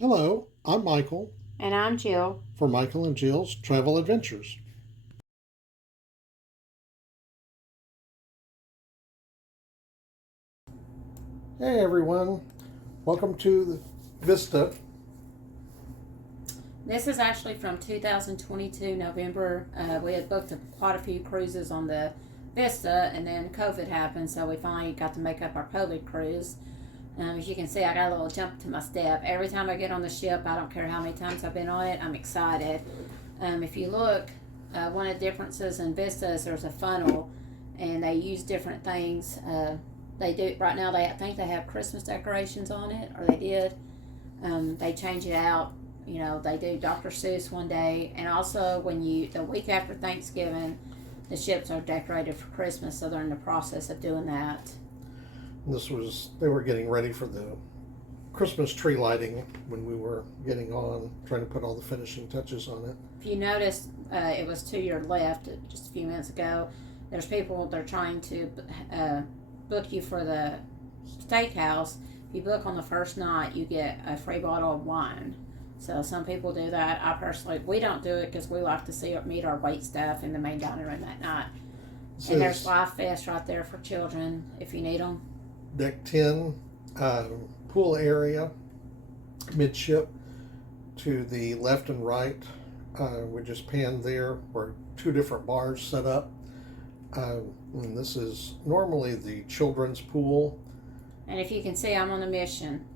Hello, I'm Michael And I'm Jill. for Michael and Jill's Travel Adventures. Hey everyone, welcome to the Vista. This is actually from 2022 November. We had booked quite a few cruises on the Vista, and then COVID happened, so we finally got to make up our COVID cruise. As you can see, I got a little jump to my step. Every time I get on the ship, I don't care how many times I've been on it, I'm excited. If you look, one of the differences in Vista is there's a funnel, and they use different things. They do right now. I think they have Christmas decorations on it, or they did. They change it out. They do Dr. Seuss one day, and also the week after Thanksgiving, the ships are decorated for Christmas, so they're in the process of doing that. They were getting ready for the Christmas tree lighting when we were getting on, trying to put all the finishing touches on it. If you notice, it was to your left just a few minutes ago. There's people they're trying to book you for the Steakhouse. If you book on the first night, you get a free bottle of wine. So some people do that. We don't do it because we like to meet our wait staff in the main dining room that night. And there's Life Fest right there for children if you need them. Deck 10, pool area, midship to the left and right. We just panned there where two different bars set up. And this is normally the children's pool. And if you can see, I'm on a mission.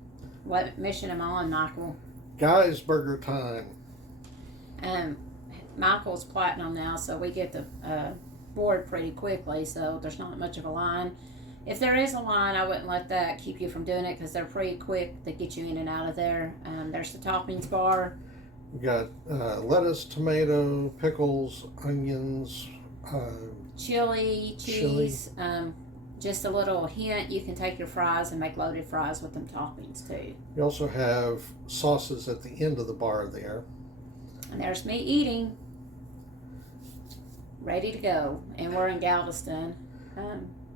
What mission am I on, Michael? Guys Burger time. Michael's platinum now, so we get the board pretty quickly, so there's not much of a line. If there is a line, I wouldn't let that keep you from doing it because they're pretty quick to get you in and out of there. There's the toppings bar. We got lettuce, tomato, pickles, onions, chili, cheese. Just a little hint, you can take your fries and make loaded fries with them toppings too. You also have sauces at the end of the bar there. And there's me eating, ready to go. And we're in Galveston.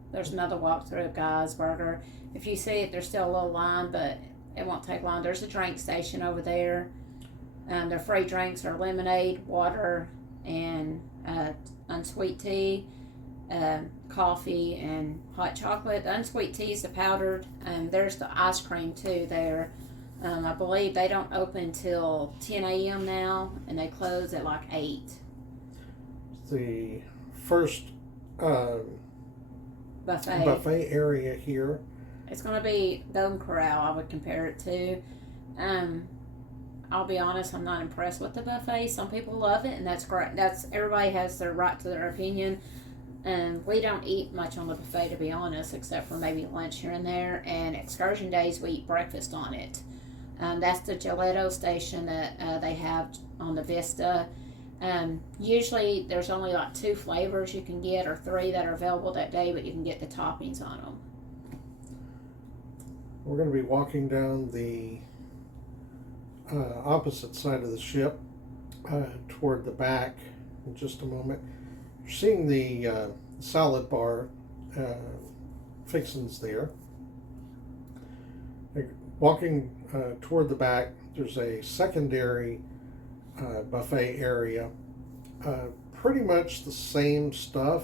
There's another walkthrough of Guy's Burger. If you see it, there's still a little line, but it won't take long. There's a drink station over there. Their free drinks are lemonade, water, and unsweet tea, coffee, and hot chocolate. The unsweet tea is the powdered. There's the ice cream too there. I believe they don't open till 10 a.m. now, and they close at like 8. The first buffet area here. It's going to be Golden Corral, I would compare it to. I'll be honest, I'm not impressed with the buffet. Some people love it, and that's great. Everybody has their right to their opinion. And we don't eat much on the buffet, to be honest, except for maybe lunch here and there. And excursion days, we eat breakfast on it. That's the gelato station that they have on the Vista. Usually, there's only like 2 flavors you can get, or 3 that are available that day, but you can get the toppings on them. We're going to be walking down the opposite side of the ship toward the back in just a moment. You're seeing the salad bar fixings there. Walking toward the back, there's a secondary buffet area. Pretty much the same stuff.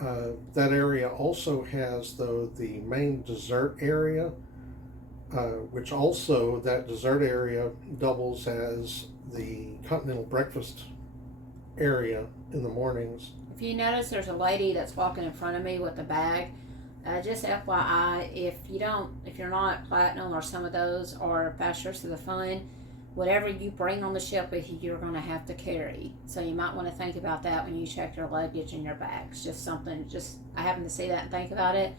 That area also has, though, the main dessert area, which also, that dessert area doubles as the continental breakfast area in the mornings. If you notice, there's a lady that's walking in front of me with a bag. Just FYI, if you're not platinum or some of those, or bachelors to the fun, whatever you bring on the ship with you, you're going to have to carry. So you might want to think about that when you check your luggage and your bags. Just something. I happen to see that and think about it.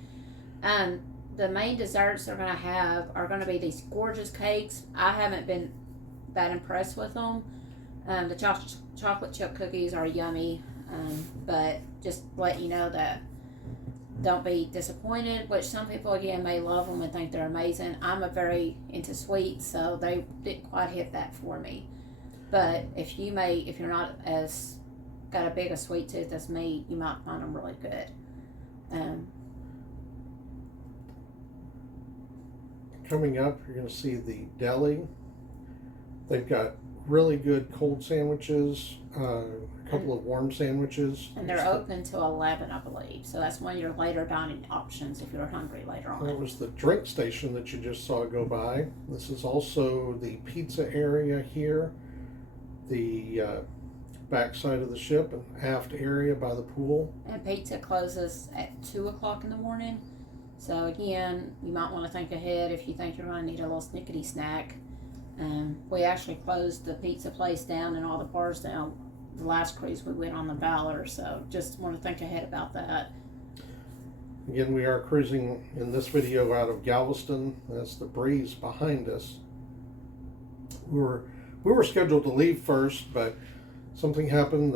The main desserts they're going to have are going to be these gorgeous cakes. I haven't been that impressed with them. The chocolate chip cookies are yummy, but just let you know that don't be disappointed, which some people again may love them and think they're amazing. I'm very into sweets, so they didn't quite hit that for me. But if you're not as got a big a sweet tooth as me, you might find them really good. Coming up, you're going to see the deli They've got really good cold sandwiches, a couple of warm sandwiches. And they're open till 11, I believe. So that's one of your later dining options if you're hungry later on. That was the drink station that you just saw go by. This is also the pizza area here, the back side of the ship and aft area by the pool. And pizza closes at 2 o'clock in the morning. So again, you might want to think ahead if you think you're going to need a little snickety snack. We actually closed the pizza place down and all the bars down the last cruise we went on the Valor, so just want to think ahead about that. Again, we are cruising in this video out of Galveston. That's the breeze behind us. We were scheduled to leave first, but something happened.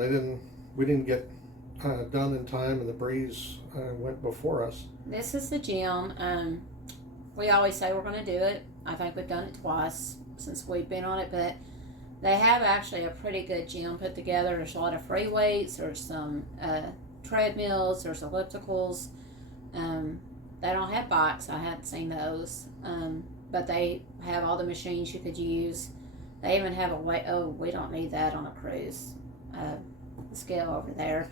We didn't get done in time, and the breeze went before us. This is the gym. We always say we're going to do it. I think we've done it twice since we've been on it, but they have actually a pretty good gym put together. There's a lot of free weights, there's some treadmills, there's ellipticals. They don't have bikes, I hadn't seen those, but they have all the machines you could use. They even have a weight. Oh, we don't need that on a cruise. The scale over there.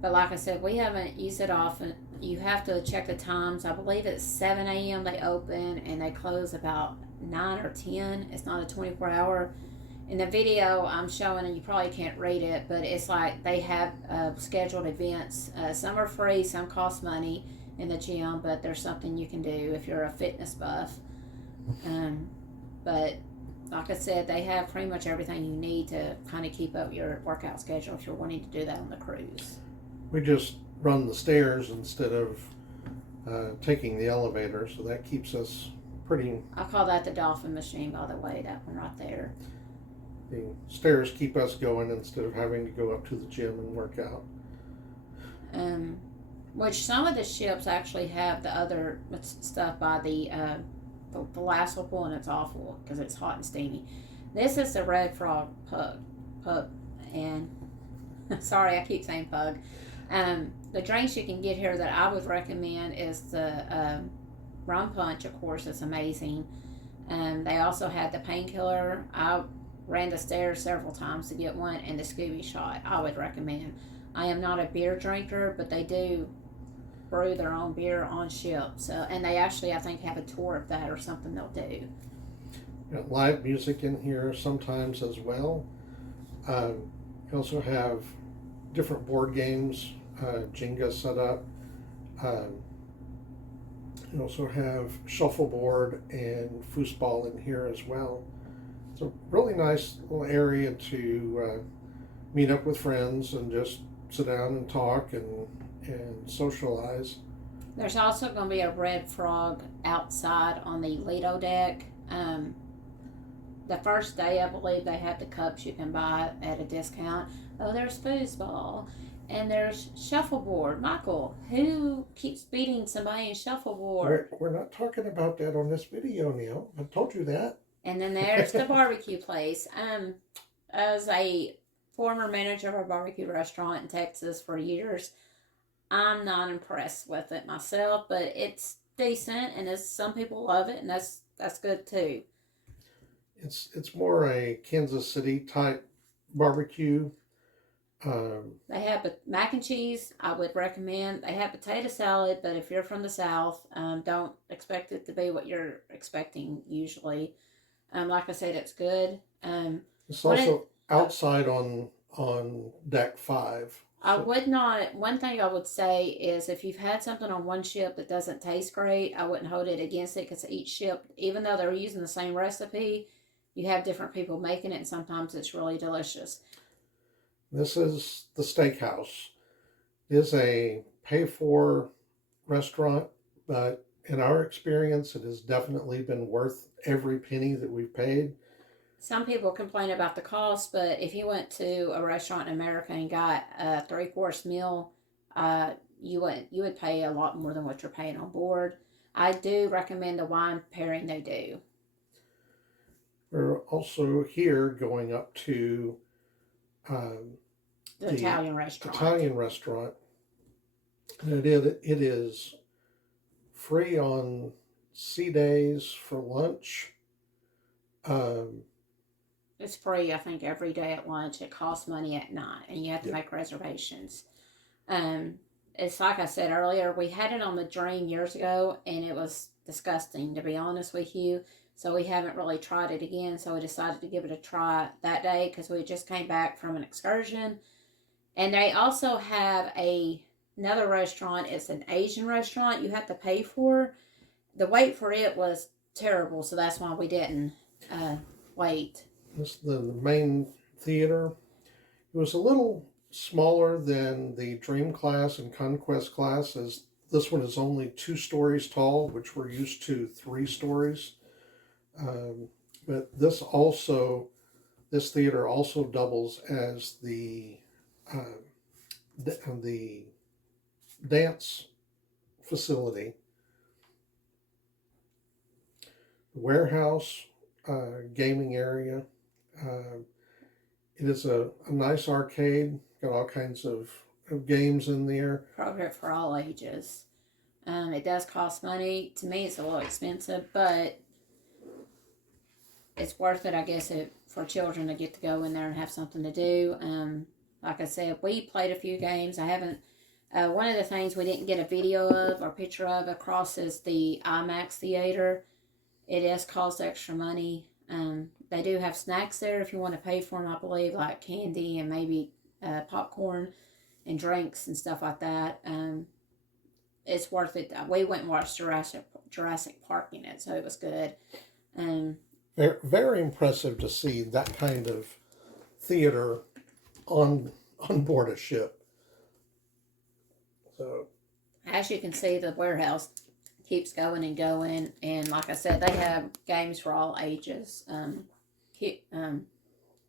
But like I said, we haven't used it often. You have to check the times. I believe it's 7 a.m. they open and they close about 9 or 10. It's not a 24-hour. In the video I'm showing, and you probably can't read it, but it's like they have scheduled events. Some are free, some cost money in the gym, but there's something you can do if you're a fitness buff. But like I said, they have pretty much everything you need to kind of keep up your workout schedule if you're wanting to do that on the cruise. We just run the stairs instead of taking the elevator, so that keeps us pretty... I call that the dolphin machine, by the way, that one right there. The stairs keep us going instead of having to go up to the gym and work out. Which some of the ships actually have the other stuff by the glacial pool, and it's awful because it's hot and steamy. This is the Red Frog pub, and sorry, I keep saying pug. The drinks you can get here that I would recommend is the rum punch, of course, it's amazing. They also had the painkiller. I ran the stairs several times to get one, and the Scooby shot I would recommend. I am not a beer drinker, but they do brew their own beer on ship. So, and they actually, I think, have a tour of that or something they'll do. Got live music in here sometimes as well. You also have different board games, Jenga set up. You also have shuffleboard and foosball in here as well. It's a really nice little area to meet up with friends and just sit down and talk and socialize. There's also going to be a Red Frog outside on the Lido deck. The first day, I believe, they have the cups you can buy at a discount. Oh, there's foosball. And there's shuffleboard. Michael, who keeps beating somebody in shuffleboard? We're not talking about that on this video, Neil. I told you that. And then there's the barbecue place. As a former manager of a barbecue restaurant in Texas for years, I'm not impressed with it myself, but it's decent, and some people love it, and that's good too. It's more a Kansas City type barbecue. They have mac and cheese, I would recommend. They have potato salad, but if you're from the South, don't expect it to be what you're expecting usually. Like I said, it's good. It's also outside on deck 5. I would not, one thing I would say is if you've had something on one ship that doesn't taste great, I wouldn't hold it against it, because each ship, even though they're using the same recipe, you have different people making it, and sometimes it's really delicious. This is the Steakhouse. It is a pay-for restaurant, but in our experience, it has definitely been worth every penny that we've paid. Some people complain about the cost, but if you went to a restaurant in America and got a 3-course meal, you would pay a lot more than what you're paying on board. I do recommend the wine pairing they do. We're also here going up to the Italian restaurant. Italian restaurant. And it is free on sea days for lunch. Um, It's free, I think, every day at lunch. It costs money at night, and you have to yeah. make reservations. Um, it's like I said earlier, we had it on the Dream years ago, and it was disgusting, to be honest with you. So we haven't really tried it again. So we decided to give it a try that day because we just came back from an excursion. And they also have another restaurant. It's an Asian restaurant you have to pay for. The wait for it was terrible, so that's why we didn't wait. This the main theater. It was a little smaller than the Dream class and Conquest class, as this one is only 2 stories tall, which we're used to 3 stories. Um, but this theater also doubles as uh, the dance facility, warehouse, gaming area. Uh, it is a nice arcade. Got all kinds of games in there. Appropriate for all ages. It does cost money. To me, it's a little expensive, but it's worth it, I guess, for children to get to go in there and have something to do. Like I said, we played a few games. I haven't. One of the things we didn't get a video of or picture of across is the IMAX theater. It does cost extra money. They do have snacks there if you want to pay for them, I believe, like candy and maybe popcorn and drinks and stuff like that. It's worth it. We went and watched Jurassic Park in it, so it was good. Very, very impressive to see that kind of theater on board a ship. So, as you can see, the warehouse keeps going and going, and like I said, they have games for all ages,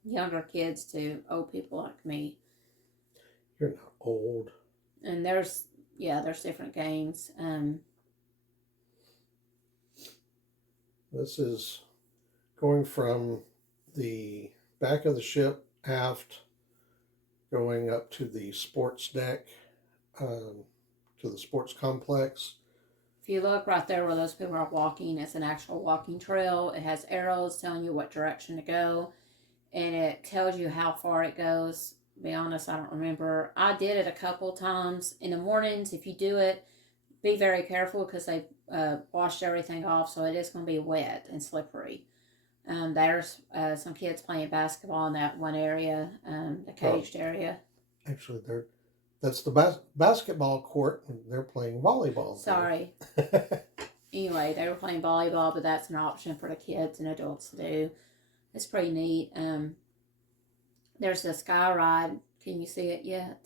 younger kids to old people like me. you're not old. And there's different games. This is going from the back of the ship aft, going up to the sports deck, to the sports complex. If you look right there where those people are walking, it's an actual walking trail. It has arrows telling you what direction to go, and it tells you how far it goes. To be honest, I don't remember. I did it a couple times in the mornings. If you do it, be very careful because they washed everything off, so it is going to be wet and slippery. There's some kids playing basketball in that one area, the caged area. Actually, that's the basketball court, and they're playing volleyball. Sorry. Anyway, they were playing volleyball, but that's an option for the kids and adults to do. It's pretty neat. There's the sky ride. Can you see it yet?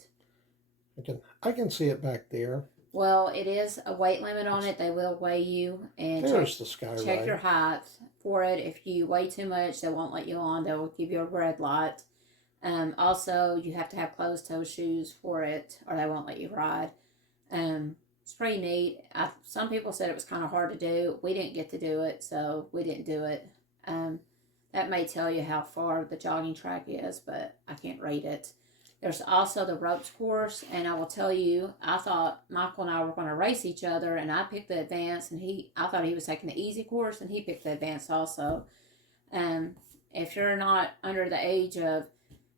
I can see it back there. Well, it is a weight limit on it. They will weigh you and There's the sky check ride. your height for it. If you weigh too much, they won't let you on. They'll give you a red light. Also, you have to have closed-toe shoes for it, or they won't let you ride. It's pretty neat. Some people said it was kind of hard to do. We didn't get to do it, so we didn't do it. That may tell you how far the jogging track is, but I can't rate it. There's also the ropes course, and I will tell you, I thought Michael and I were going to race each other, and I picked the advanced, and I thought he was taking the easy course, and he picked the advanced also. If you're not under the age of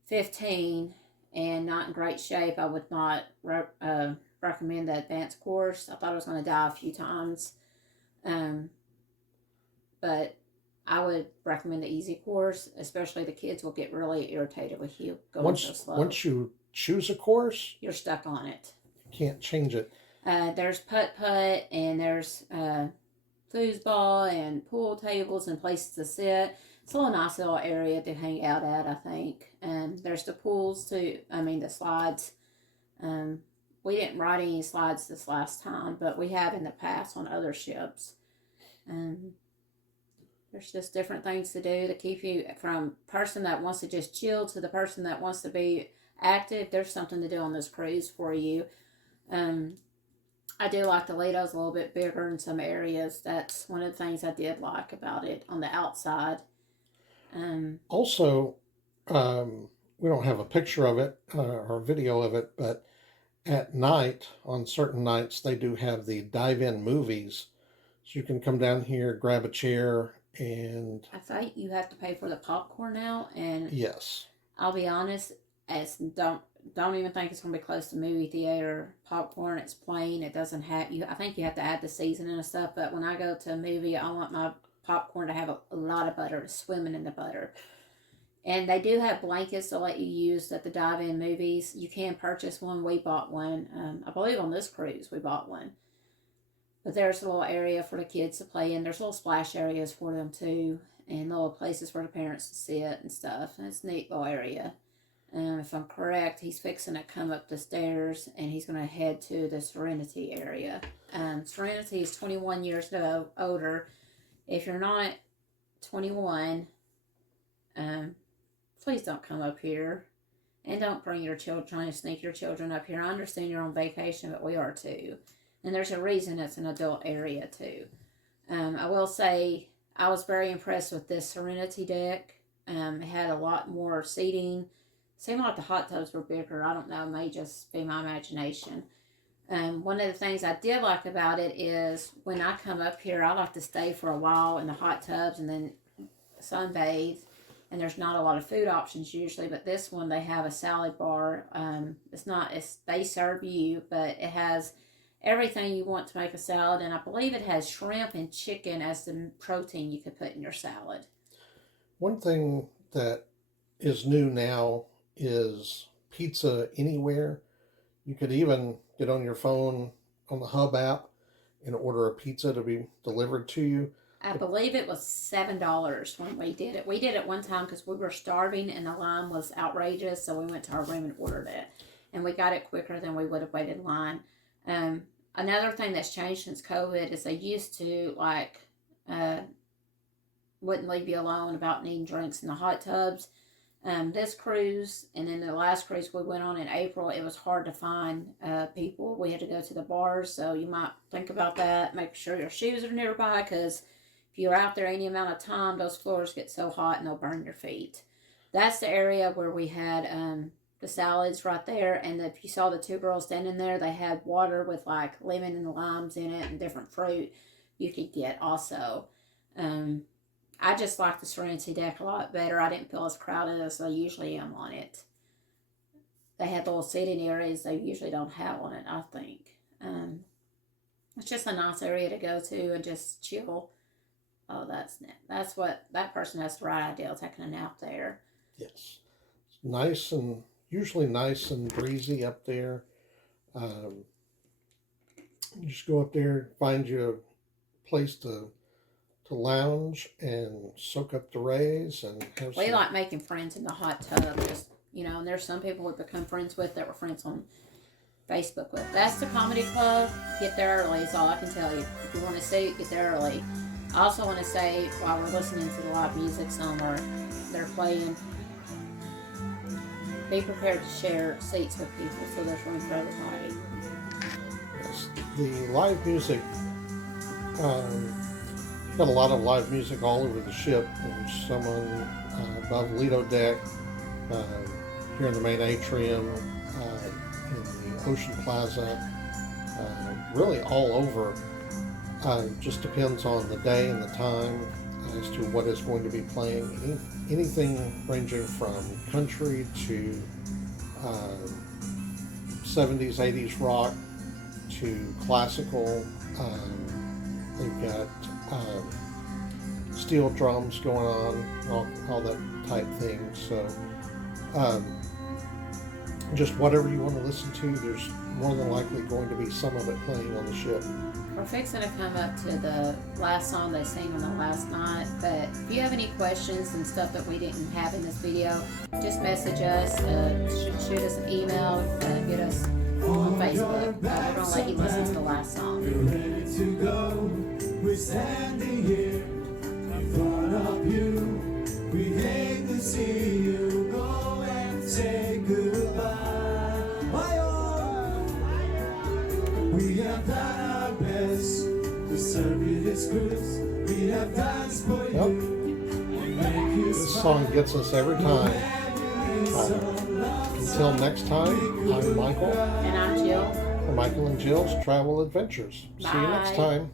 15 and not in great shape, I would not recommend the advanced course. I thought I was going to die a few times, but I would recommend the easy course. Especially the kids will get really irritated with you going so slow. Once you choose a course, you're stuck on it. You can't change it. There's putt-putt, and there's foosball and pool tables and places to sit. It's a nice little area to hang out at, I think. There's the pools too. The slides. We didn't ride any slides this last time, but we have in the past on other ships. There's just different things to do to keep you from person that wants to just chill to the person that wants to be active. There's something to do on this cruise for you. I do like the Lido's a little bit bigger in some areas. That's one of the things I did like about it on the outside. Also, we don't have a picture of it or video of it, but at night, on certain nights, they do have the dive-in movies. So you can come down here, grab a chair, And I think you have to pay for the popcorn now, and yes, I'll be honest, don't even think it's gonna be close to movie theater popcorn. It's plain. It doesn't have you. I think you have to add the seasoning and stuff. But when I go to a movie, I want my popcorn to have a lot of butter, swimming in the butter. And they do have blankets to let you use at the dive-in movies. You can purchase one. We bought one. I believe on this cruise we bought one. But there's a little area for the kids to play in. There's little splash areas for them too, and little places for the parents to sit and stuff. And it's a neat little area. If I'm correct, he's fixing to come up the stairs and he's going to head to the Serenity area. Serenity is 21 years older. If you're not 21, please don't come up here. And don't bring your children, trying to sneak your children up here. I understand you're on vacation, but we are too. And there's a reason it's an adult area too. I will say I was very impressed with this Serenity deck. It had a lot more seating. Seemed like the hot tubs were bigger. I don't know. It may just be my imagination. One of the things I did like about it is when I come up here, I like to stay for a while in the hot tubs and then sunbathe. And there's not a lot of food options usually, but this one they have a salad bar. They serve you, but it has everything you want to make a salad, and I believe it has shrimp and chicken as the protein you could put in your salad. One thing that is new now is pizza anywhere. You could even get on your phone on the Hub app and order a pizza to be delivered to you. I believe it was $7 when we did it. We did it one time because we were starving and the line was outrageous, so we went to our room and ordered it. And we got it quicker than we would have waited in line. Another thing that's changed since COVID is they used to, wouldn't leave you alone about needing drinks in the hot tubs. This cruise, and then the last cruise we went on in April, it was hard to find people. We had to go to the bars, so you might think about that. Make sure your shoes are nearby, because if you're out there any amount of time, those floors get so hot and they'll burn your feet. That's the area where we had the salads right there, and if you saw the two girls standing there, they had water with like lemon and limes in it and different fruit you could get also. I just like the Serenity deck a lot better. I didn't feel as crowded as I usually am on it. They had little seating areas they usually don't have on it, I think. It's just a nice area to go to and just chill. Oh, that's what that person has the right idea, taking a nap there. Yes. It's nice and usually nice and breezy up there. You just go up there, find you a place to lounge and soak up the rays and have We like making friends in the hot tub, just and there's some people we've become friends with that we're friends on Facebook with. That's the comedy club. Get there early is all I can tell you. If you want to see it, get there early. I also want to say, while we're listening to the live music somewhere they're playing, be prepared to share seats with people so there's room for everybody. Yes, the live music, got a lot of live music all over the ship. There's someone above Lido deck, here in the main atrium, in the Ocean Plaza, really all over. Just depends on the day and the time as to what is going to be playing. Anything ranging from country to 70s, 80s rock to classical. They've got steel drums going on, all that type thing. So just whatever you want to listen to, there's more than likely going to be some of it playing on the ship. We're fixing to come up to the last song they sang on the last night, but if you have any questions and stuff that we didn't have in this video, just message us, shoot us an email, get us on Facebook. We're going to let you listen to the last song. We're ready to go. We're standing here in front of you. We hate to see you go and say goodbye. We have done our best to serve you this cruise. We have danced for you. And make you This smile. song gets us every time. Until next time, I'm Michael And I'm Jill. for Michael and Jill's Travel Adventures. See you next Bye. time.